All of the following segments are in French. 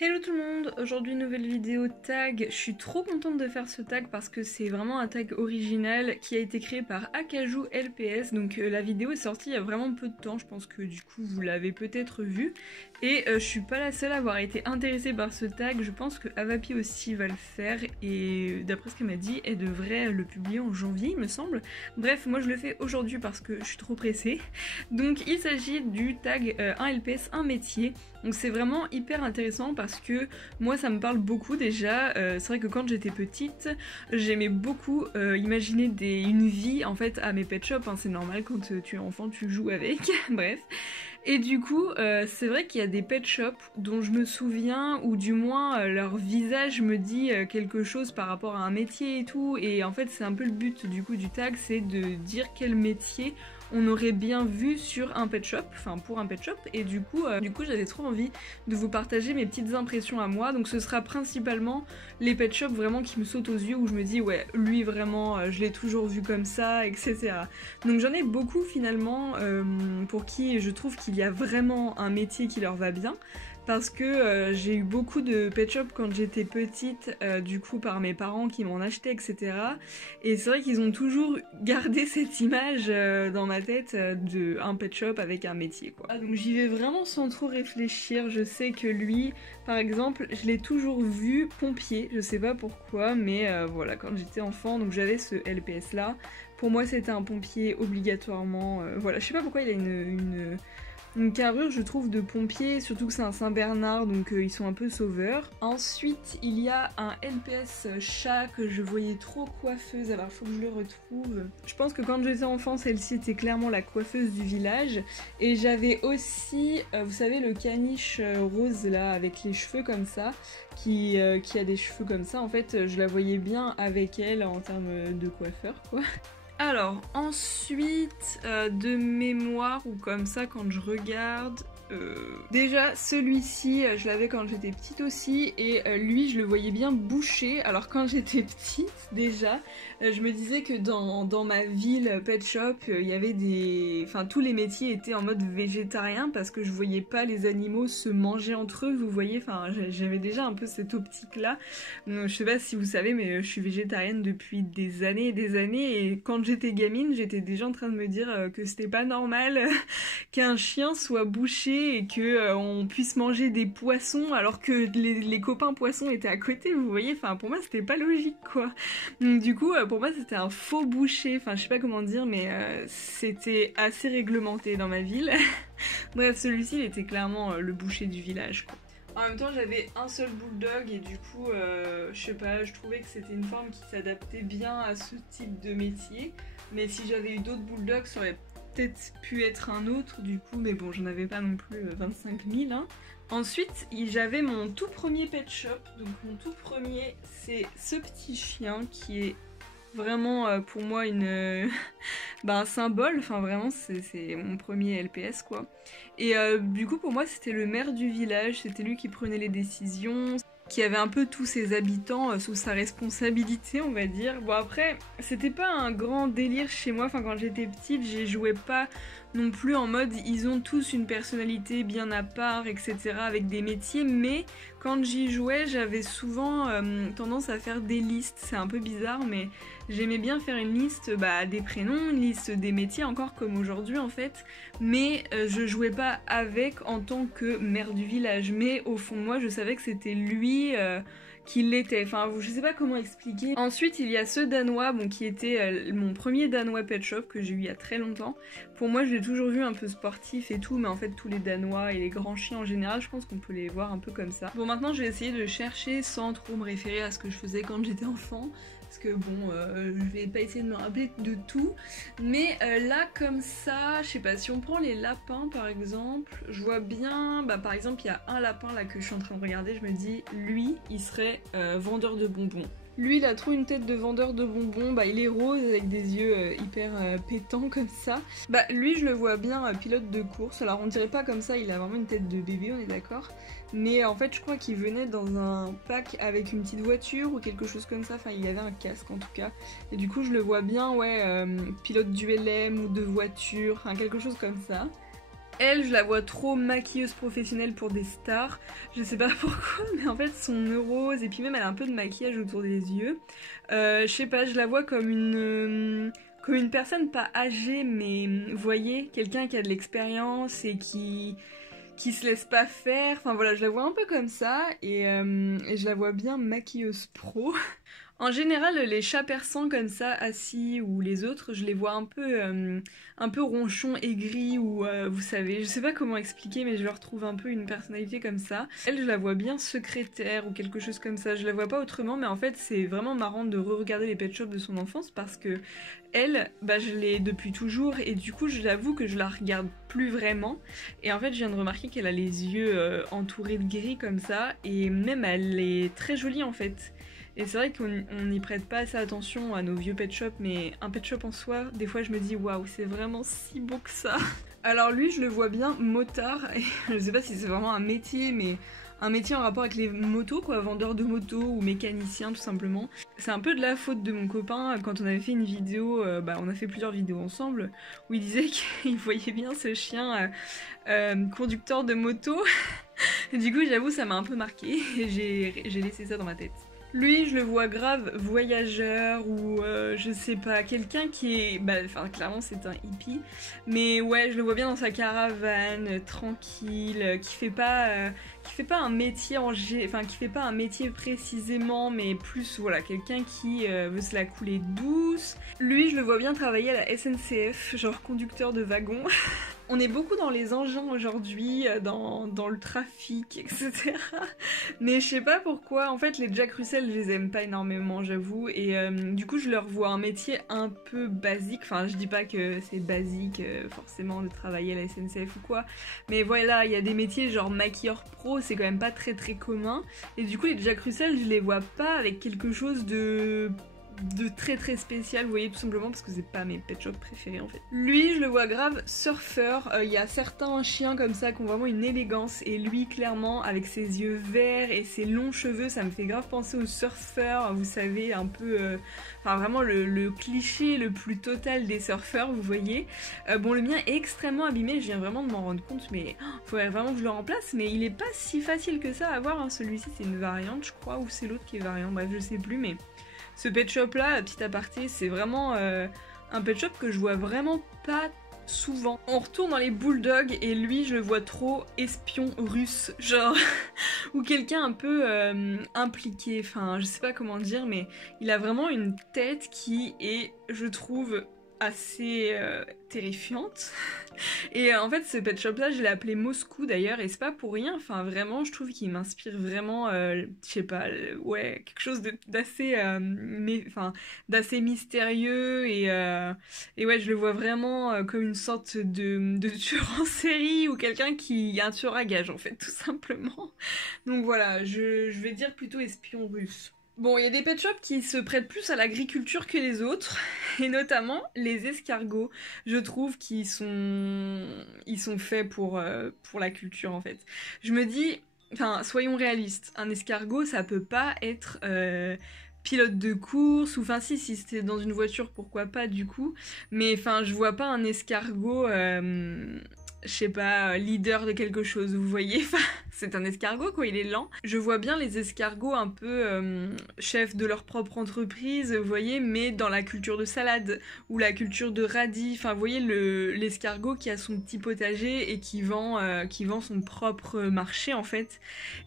Hello tout le monde, aujourd'hui nouvelle vidéo tag. Je suis trop contente de faire ce tag parce que c'est vraiment un tag original qui a été créé par Akaju LPS. Donc la vidéo est sortie il y a vraiment peu de temps, je pense que du coup vous l'avez peut-être vu. Et je suis pas la seule à avoir été intéressée par ce tag, je pense que Avapi aussi va le faire et d'après ce qu'elle m'a dit, elle devrait le publier en janvier il me semble. Bref, moi je le fais aujourd'hui parce que je suis trop pressée. Donc il s'agit du tag 1 LPS, un métier. Donc c'est vraiment hyper intéressant parce que moi ça me parle beaucoup déjà. C'est vrai que quand j'étais petite, j'aimais beaucoup imaginer une vie en fait à mes pet shops, hein, c'est normal quand tu es enfant tu joues avec, bref. Et du coup, c'est vrai qu'il y a des pet shops dont je me souviens, ou du moins leur visage me dit quelque chose par rapport à un métier et tout, et en fait c'est un peu le but du coup du tag, c'est de dire quel métier on aurait bien vu sur un pet shop, enfin pour un pet shop, et du coup j'avais trop envie de vous partager mes petites impressions à moi, donc ce sera principalement les pet shops vraiment qui me sautent aux yeux, où je me dis ouais, lui vraiment, je l'ai toujours vu comme ça, etc. Donc j'en ai beaucoup finalement pour qui je trouve qu'il y a vraiment un métier qui leur va bien, parce que j'ai eu beaucoup de pet shop quand j'étais petite, du coup par mes parents qui m'en achetaient, etc. Et c'est vrai qu'ils ont toujours gardé cette image dans ma tête de un pet shop avec un métier quoi. Donc j'y vais vraiment sans trop réfléchir, je sais que lui, par exemple, je l'ai toujours vu pompier, je sais pas pourquoi, mais voilà, quand j'étais enfant, donc j'avais ce LPS là, pour moi c'était un pompier obligatoirement, voilà, je sais pas pourquoi il a une carrure je trouve de pompier, surtout que c'est un Saint-Bernard donc ils sont un peu sauveurs. Ensuite il y a un LPS chat que je voyais trop coiffeuse, alors il faut que je le retrouve. Je pense que quand j'étais enfant celle-ci était clairement la coiffeuse du village. Et j'avais aussi, vous savez le caniche rose là avec les cheveux comme ça, qui a des cheveux comme ça, en fait je la voyais bien avec elle en termes de coiffeur quoi. Alors, ensuite, de mémoire ou comme ça quand je regarde... Déjà, celui-ci, je l'avais quand j'étais petite aussi, et lui, je le voyais bien bouché. Alors quand j'étais petite, déjà, je me disais que dans ma ville pet shop, il y avait des... Enfin, tous les métiers étaient en mode végétarien, parce que je voyais pas les animaux se manger entre eux, vous voyez, enfin, j'avais déjà un peu cette optique-là. Je sais pas si vous savez, mais je suis végétarienne depuis des années et des années, et quand j'étais gamine, j'étais déjà en train de me dire que c'était pas normal qu'un chien soit bouché et que on puisse manger des poissons alors que les copains poissons étaient à côté, vous voyez, enfin pour moi c'était pas logique quoi. Donc du coup pour moi c'était un faux boucher, enfin je sais pas comment dire, mais c'était assez réglementé dans ma ville. Bref, celui-ci il était clairement le boucher du village quoi. En même temps j'avais un seul bulldog et du coup je sais pas, je trouvais que c'était une forme qui s'adaptait bien à ce type de métier, mais si j'avais eu d'autres bulldogs ça aurait peut-être pu être un autre du coup, mais bon j'en avais pas non plus 25 000 hein. Ensuite j'avais mon tout premier pet shop, donc mon tout premier c'est ce petit chien qui est vraiment pour moi un symbole, enfin vraiment c'est mon premier LPS quoi. Et du coup pour moi c'était le maire du village, c'était lui qui prenait les décisions, qui avait un peu tous ses habitants sous sa responsabilité on va dire. Bon après c'était pas un grand délire chez moi, enfin quand j'étais petite j'y jouais pas non plus en mode ils ont tous une personnalité bien à part etc avec des métiers, mais quand j'y jouais j'avais souvent tendance à faire des listes, c'est un peu bizarre mais j'aimais bien faire une liste des prénoms, une liste des métiers encore comme aujourd'hui en fait, mais je jouais pas avec en tant que maire du village, mais au fond de moi je savais que c'était lui qui l'était, enfin je sais pas comment expliquer. Ensuite il y a ce danois bon, qui était mon premier danois pet shop que j'ai eu il y a très longtemps. Pour moi je l'ai toujours vu un peu sportif et tout, mais en fait tous les danois et les grands chiens en général je pense qu'on peut les voir un peu comme ça. Bon maintenant je vais essayer de chercher sans trop me référer à ce que je faisais quand j'étais enfant, parce que bon je vais pas essayer de me rappeler de tout, mais là comme ça je sais pas, si on prend les lapins par exemple, je vois bien par exemple il y a un lapin là que je suis en train de regarder, je me dis lui il serait vendeur de bonbons. Lui il a trop une tête de vendeur de bonbons, il est rose avec des yeux hyper pétants comme ça. Lui je le vois bien pilote de course, alors on dirait pas comme ça, il a vraiment une tête de bébé on est d'accord, mais en fait je crois qu'il venait dans un pack avec une petite voiture ou quelque chose comme ça, enfin il avait un casque en tout cas, et du coup je le vois bien ouais pilote du LM ou de voiture, enfin quelque chose comme ça. Elle, je la vois trop maquilleuse professionnelle pour des stars. Je sais pas pourquoi, mais en fait son nœud rose et puis même elle a un peu de maquillage autour des yeux. Je sais pas, je la vois comme une personne pas âgée, mais vous voyez, quelqu'un qui a de l'expérience et qui se laisse pas faire. Enfin voilà, je la vois un peu comme ça et je la vois bien maquilleuse pro. En général, les chats persans comme ça, assis, ou les autres, je les vois un peu ronchons, aigris, ou vous savez, je sais pas comment expliquer, mais je leur trouve un peu une personnalité comme ça. Elle, je la vois bien secrétaire ou quelque chose comme ça, je la vois pas autrement, mais en fait, c'est vraiment marrant de re-regarder les pet shops de son enfance parce que elle, bah je l'ai depuis toujours et du coup, je l'avoue que je la regarde plus vraiment. Et en fait, je viens de remarquer qu'elle a les yeux entourés de gris comme ça, et même elle est très jolie en fait. Et c'est vrai qu'on n'y prête pas assez attention à nos vieux pet shops, mais un pet shop en soi, des fois je me dis waouh, c'est vraiment si beau que ça. Alors lui, je le vois bien motard, et je sais pas si c'est vraiment un métier, mais un métier en rapport avec les motos, quoi, vendeur de motos ou mécanicien tout simplement. C'est un peu de la faute de mon copain, quand on avait fait une vidéo, on a fait plusieurs vidéos ensemble, où il disait qu'il voyait bien ce chien conducteur de moto. Et du coup, j'avoue, ça m'a un peu marqué, et j'ai laissé ça dans ma tête. Lui, je le vois grave voyageur ou je sais pas, quelqu'un qui est... Enfin, clairement, c'est un hippie. Mais ouais, je le vois bien dans sa caravane, tranquille, qui fait pas un métier enfin, qui fait pas un métier précisément, mais plus, voilà, quelqu'un qui veut se la couler douce. Lui, je le vois bien travailler à la SNCF, genre conducteur de wagon. On est beaucoup dans les engins aujourd'hui, dans le trafic, etc. Mais je sais pas pourquoi, en fait les Jack Russell je les aime pas énormément j'avoue, et du coup je leur vois un métier un peu basique, enfin je dis pas que c'est basique forcément de travailler à la SNCF ou quoi, mais voilà, il y a des métiers genre maquilleur pro, c'est quand même pas très très commun, et du coup les Jack Russell je les vois pas avec quelque chose de très très spécial, vous voyez, tout simplement parce que c'est pas mes pet shops préférés en fait. Lui, je le vois grave surfeur, il y a certains chiens comme ça qui ont vraiment une élégance, et lui clairement avec ses yeux verts et ses longs cheveux, ça me fait grave penser au surfeur, vous savez, un peu... Enfin vraiment le cliché le plus total des surfeurs, vous voyez. Bon, le mien est extrêmement abîmé, je viens vraiment de m'en rendre compte, mais faudrait vraiment que je le remplace, mais il est pas si facile que ça à avoir, hein. Celui-ci c'est une variante je crois, ou c'est l'autre qui est variant, bref je sais plus, mais... Ce pet shop là, petit aparté, c'est vraiment un pet shop que je vois vraiment pas souvent. On retourne dans les bulldogs et lui je le vois trop espion russe, genre, ou quelqu'un un peu impliqué, enfin je sais pas comment dire, mais il a vraiment une tête qui est, je trouve, assez terrifiante. Et en fait ce pet shop là je l'ai appelé Moscou d'ailleurs, et c'est pas pour rien, enfin vraiment je trouve qu'il m'inspire vraiment, je sais pas, ouais, quelque chose d'assez d'assez mystérieux, et ouais je le vois vraiment comme une sorte de tueur en série, ou quelqu'un qui est un tueur à gages en fait tout simplement. Donc voilà, je vais dire plutôt espion russe. Bon, il y a des pet shops qui se prêtent plus à l'agriculture que les autres, et notamment les escargots. Je trouve qu'ils sont faits pour la culture en fait. Je me dis, enfin, soyons réalistes, un escargot ça peut pas être pilote de course, ou enfin si c'était dans une voiture pourquoi pas du coup, mais enfin je vois pas un escargot... je sais pas, leader de quelque chose, vous voyez, enfin, c'est un escargot quoi, il est lent. Je vois bien les escargots un peu chefs de leur propre entreprise, vous voyez, mais dans la culture de salade, ou la culture de radis, enfin vous voyez l'escargot qui a son petit potager et qui vend son propre marché en fait.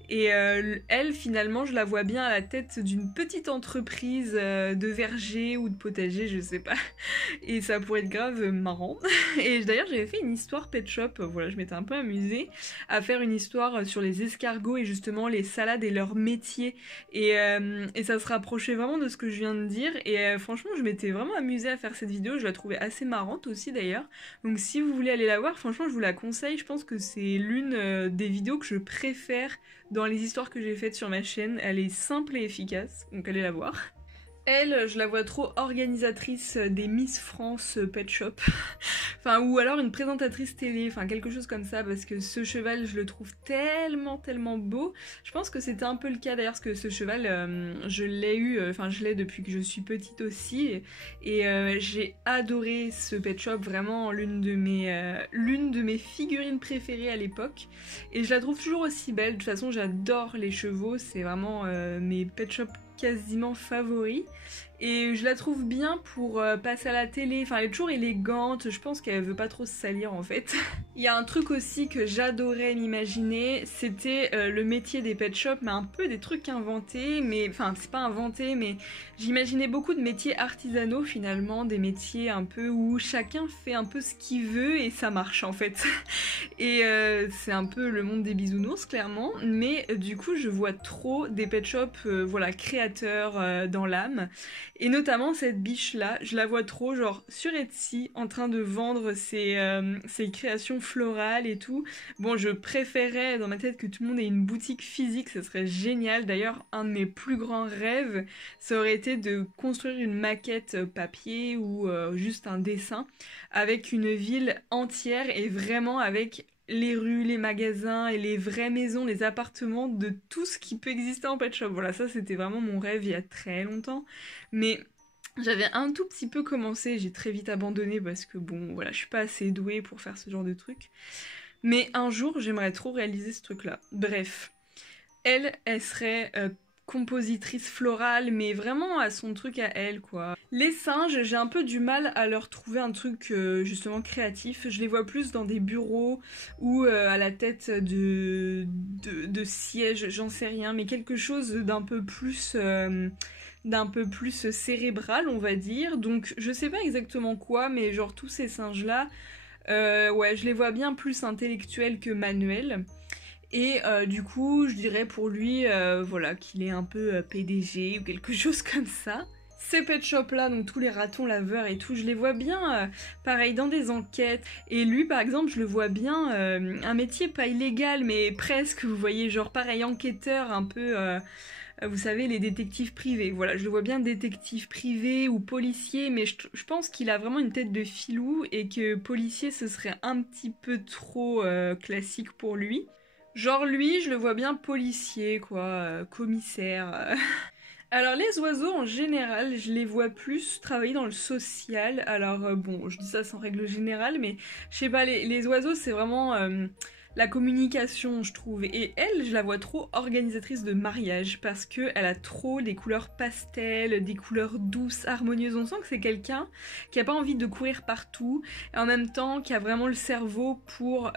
Et elle finalement je la vois bien à la tête d'une petite entreprise de verger ou de potager, je sais pas, et ça pourrait être grave marrant. Et d'ailleurs j'avais fait une histoire pet shop, voilà, je m'étais un peu amusée à faire une histoire sur les escargots et justement les salades et leur métier, et ça se rapprochait vraiment de ce que je viens de dire, et franchement je m'étais vraiment amusée à faire cette vidéo, je la trouvais assez marrante aussi d'ailleurs, donc si vous voulez aller la voir, franchement je vous la conseille, je pense que c'est l'une des vidéos que je préfère dans les histoires que j'ai faites sur ma chaîne, elle est simple et efficace, donc allez la voir. Elle, je la vois trop organisatrice des Miss France Pet Shop. Enfin, ou alors une présentatrice télé, enfin quelque chose comme ça, parce que ce cheval, je le trouve tellement beau. Je pense que c'était un peu le cas d'ailleurs, parce que ce cheval, je l'ai eu, enfin je l'ai depuis que je suis petite aussi, et j'ai adoré ce Pet Shop, vraiment l'une de mes figurines préférées à l'époque. Et je la trouve toujours aussi belle, de toute façon j'adore les chevaux, c'est vraiment mes Pet Shop quasiment favoris. Et je la trouve bien pour passer à la télé, enfin elle est toujours élégante, je pense qu'elle veut pas trop se salir en fait. Il y a un truc aussi que j'adorais m'imaginer, c'était le métier des pet shops, mais un peu des trucs inventés, mais enfin c'est pas inventé, mais j'imaginais beaucoup de métiers artisanaux finalement, des métiers un peu où chacun fait un peu ce qu'il veut et ça marche en fait. Et c'est un peu le monde des bisounours clairement, mais du coup je vois trop des pet shops voilà, créateurs dans l'âme. Et notamment cette biche là, je la vois trop genre sur Etsy en train de vendre ses créations florales et tout. Bon, je préférais dans ma tête que tout le monde ait une boutique physique, ça serait génial. D'ailleurs, un de mes plus grands rêves, ça aurait été de construire une maquette papier ou juste un dessin avec une ville entière et vraiment avec les rues, les magasins et les vraies maisons, les appartements de tout ce qui peut exister en pet shop. Voilà, ça c'était vraiment mon rêve il y a très longtemps. Mais j'avais un tout petit peu commencé, j'ai très vite abandonné parce que bon, voilà, je suis pas assez douée pour faire ce genre de truc. Mais un jour, j'aimerais trop réaliser ce truc-là. Bref, elle serait compositrice florale, mais vraiment à son truc à elle, quoi. Les singes, j'ai un peu du mal à leur trouver un truc justement créatif. Je les vois plus dans des bureaux ou à la tête de sièges, j'en sais rien, mais quelque chose d'un peu plus cérébral, on va dire. Donc, je sais pas exactement quoi, mais genre tous ces singes-là, ouais, je les vois bien plus intellectuels que manuels. Et du coup, je dirais pour lui, voilà, qu'il est un peu PDG ou quelque chose comme ça. Ces pet shops là, donc tous les ratons laveurs et tout, je les vois bien, pareil, dans des enquêtes. Et lui, par exemple, je le vois bien, un métier pas illégal, mais presque, vous voyez, genre pareil, enquêteur, un peu, vous savez, les détectives privés. Voilà, je le vois bien détective privé ou policier, mais je pense qu'il a vraiment une tête de filou et que policier, ce serait un petit peu trop classique pour lui. Genre lui, je le vois bien policier, quoi, commissaire. Alors les oiseaux, en général, je les vois plus travailler dans le social. Alors bon, je dis ça sans règle générale, mais je sais pas, les oiseaux, c'est vraiment la communication, je trouve. Et elle, je la vois trop organisatrice de mariage, parce que elle a trop des couleurs pastel, des couleurs douces, harmonieuses. On sent que c'est quelqu'un qui a pas envie de courir partout, et en même temps qui a vraiment le cerveau pour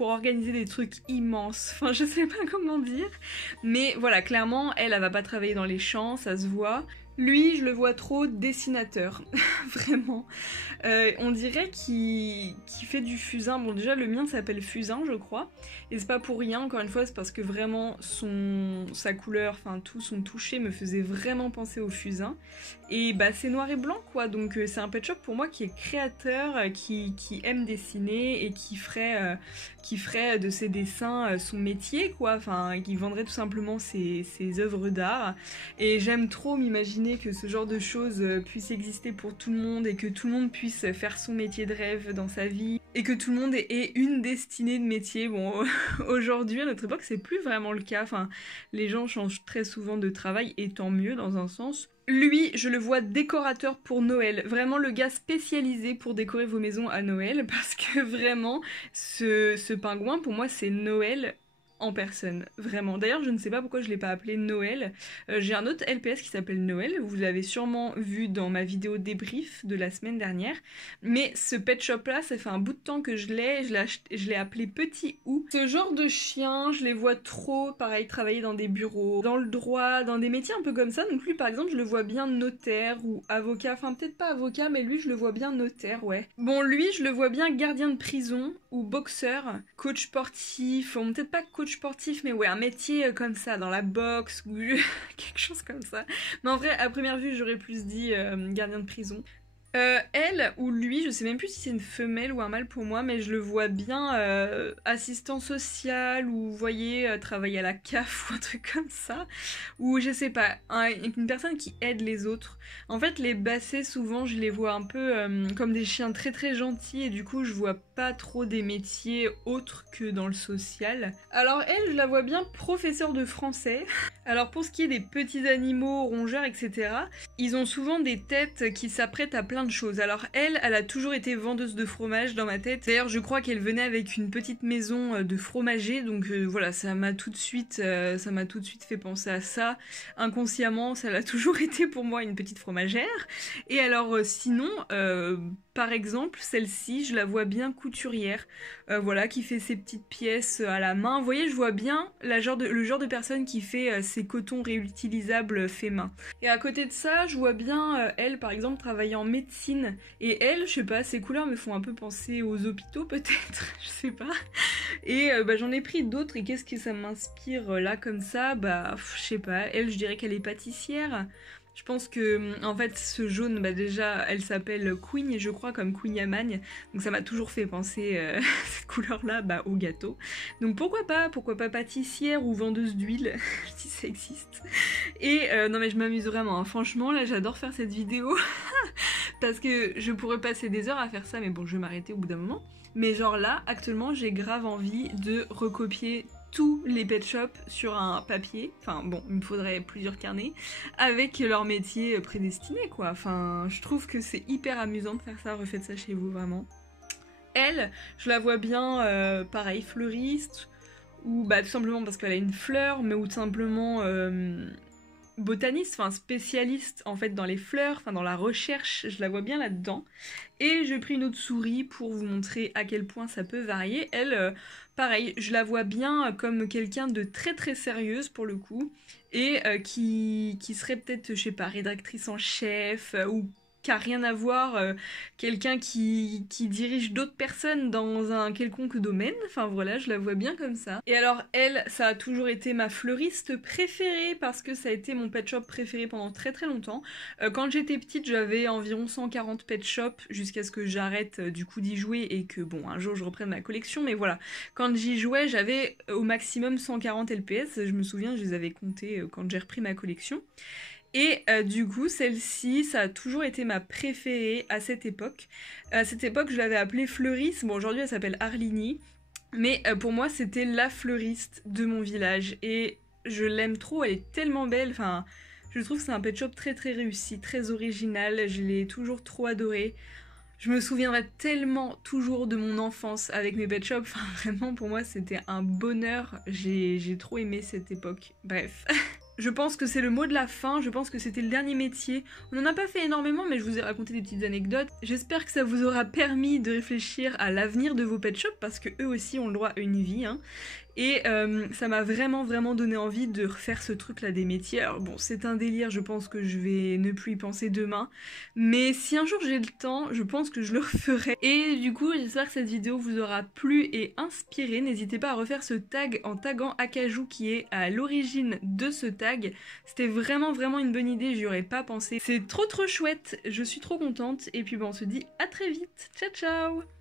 organiser des trucs immenses. Enfin, je sais pas comment dire. Mais voilà, clairement, elle va pas travailler dans les champs, ça se voit. Lui, je le vois trop dessinateur, vraiment. On dirait qu'il fait du fusain. Bon, déjà, le mien s'appelle fusain, je crois. Et c'est pas pour rien, encore une fois, c'est parce que vraiment, sa couleur, enfin, tout son toucher me faisait vraiment penser au fusain. Et bah, c'est noir et blanc, quoi. Donc, c'est un pet shop pour moi qui est créateur, qui aime dessiner et qui ferait de ses dessins son métier, quoi. Enfin, qui vendrait tout simplement ses œuvres d'art. Et j'aime trop m'imaginer que ce genre de choses puisse exister pour tout le monde et que tout le monde puisse faire son métier de rêve dans sa vie et que tout le monde ait une destinée de métier. Bon, aujourd'hui, à notre époque, c'est plus vraiment le cas. Enfin, les gens changent très souvent de travail et tant mieux dans un sens. Lui, je le vois décorateur pour Noël. Vraiment le gars spécialisé pour décorer vos maisons à Noël parce que vraiment, ce pingouin, pour moi, c'est Noël en personne, vraiment. D'ailleurs, je ne sais pas pourquoi je l'ai pas appelé Noël. J'ai un autre LPS qui s'appelle Noël, vous l'avez sûrement vu dans ma vidéo débrief de la semaine dernière. Mais ce pet shop là, ça fait un bout de temps que je l'ai appelé Petit Ou. Ce genre de chien, je les vois trop, pareil, travailler dans des bureaux, dans le droit, dans des métiers un peu comme ça. Donc lui, par exemple, je le vois bien notaire ou avocat. Enfin, peut-être pas avocat, mais lui, je le vois bien notaire, ouais. Bon, lui, je le vois bien gardien de prison ou boxeur, coach sportif, bon, peut-être pas coach sportif, mais ouais, un métier comme ça, dans la boxe ou quelque chose comme ça. Mais en vrai, à première vue, j'aurais plus dit gardien de prison. Elle ou lui, je sais même plus si c'est une femelle ou un mâle pour moi, mais je le vois bien assistant social ou vous voyez travailler à la CAF ou un truc comme ça, ou je sais pas, une personne qui aide les autres. En fait, les bassets souvent je les vois un peu comme des chiens très très gentils et du coup je vois pas trop des métiers autres que dans le social. Alors elle, je la vois bien professeure de français. Alors pour ce qui est des petits animaux, rongeurs, etc., ils ont souvent des têtes qui s'apprêtent à plein de choses. Alors elle a toujours été vendeuse de fromage dans ma tête. D'ailleurs, je crois qu'elle venait avec une petite maison de fromager, donc voilà, ça m'a tout de suite fait penser à ça. Inconsciemment, ça l'a toujours été pour moi une petite fromagère. Et alors sinon, par exemple, celle-ci, je la vois bien couturière, voilà, qui fait ses petites pièces à la main. Vous voyez, je vois bien le genre de personne qui fait ses cotons réutilisables fait main. Et à côté de ça, je vois bien elle, par exemple, travailler en médecine. Et elle, je sais pas, ses couleurs me font un peu penser aux hôpitaux, peut-être, je sais pas. Et j'en ai pris d'autres, et qu'est-ce que ça m'inspire là, comme ça? Je sais pas, elle, je dirais qu'elle est pâtissière. Je pense que, en fait, ce jaune, déjà, elle s'appelle Queen, je crois, comme Queen Yamagne. Donc ça m'a toujours fait penser, cette couleur-là, au gâteau. Donc pourquoi pas pâtissière ou vendeuse d'huile, si ça existe. Et non mais je m'amuse vraiment, hein. Franchement, là, j'adore faire cette vidéo. Parce que je pourrais passer des heures à faire ça, mais bon, je vais m'arrêter au bout d'un moment. Mais genre là, actuellement, j'ai grave envie de recopier tous les pet shops sur un papier, enfin bon, il me faudrait plusieurs carnets, avec leur métier prédestiné quoi. Enfin, je trouve que c'est hyper amusant de faire ça, refaites ça chez vous vraiment. Elle, je la vois bien, pareil, fleuriste, ou tout simplement parce qu'elle a une fleur, mais ou tout simplement botaniste, enfin spécialiste en fait dans les fleurs, enfin dans la recherche, je la vois bien là-dedans. Et j'ai pris une autre souris pour vous montrer à quel point ça peut varier. Elle, pareil, je la vois bien comme quelqu'un de très très sérieuse pour le coup, et qui serait peut-être, je sais pas, rédactrice en chef, ou qui a rien à voir, quelqu'un qui dirige d'autres personnes dans un quelconque domaine, enfin voilà, je la vois bien comme ça. Et alors elle, ça a toujours été ma fleuriste préférée parce que ça a été mon pet shop préféré pendant très très longtemps. Quand j'étais petite, j'avais environ 140 pet shops jusqu'à ce que j'arrête du coup d'y jouer et que bon, un jour je reprenne ma collection, mais voilà, quand j'y jouais, j'avais au maximum 140 LPS, je me souviens, je les avais comptés quand j'ai repris ma collection. Et du coup, celle-ci, ça a toujours été ma préférée à cette époque. À cette époque, je l'avais appelée fleuriste. Bon, aujourd'hui, elle s'appelle Arlini. Mais pour moi, c'était la fleuriste de mon village. Et je l'aime trop, elle est tellement belle. Enfin, je trouve que c'est un pet shop très très réussi, très original. Je l'ai toujours trop adoré. Je me souviendrai tellement toujours de mon enfance avec mes pet shops. Enfin, vraiment, pour moi, c'était un bonheur. J'ai trop aimé cette époque. Bref. Je pense que c'est le mot de la fin, je pense que c'était le dernier métier. On n'en a pas fait énormément, mais je vous ai raconté des petites anecdotes. J'espère que ça vous aura permis de réfléchir à l'avenir de vos pet shops, parce que eux aussi ont le droit à une vie, hein. Et ça m'a vraiment vraiment donné envie de refaire ce truc là des métiers. Alors bon, c'est un délire, je pense que je vais ne plus y penser demain. Mais si un jour j'ai le temps, je pense que je le referai. Et du coup, j'espère que cette vidéo vous aura plu et inspiré. N'hésitez pas à refaire ce tag en taguant Akajou qui est à l'origine de ce tag. C'était vraiment vraiment une bonne idée, j'y aurais pas pensé. C'est trop trop chouette, je suis trop contente. Et puis bon, on se dit à très vite. Ciao ciao!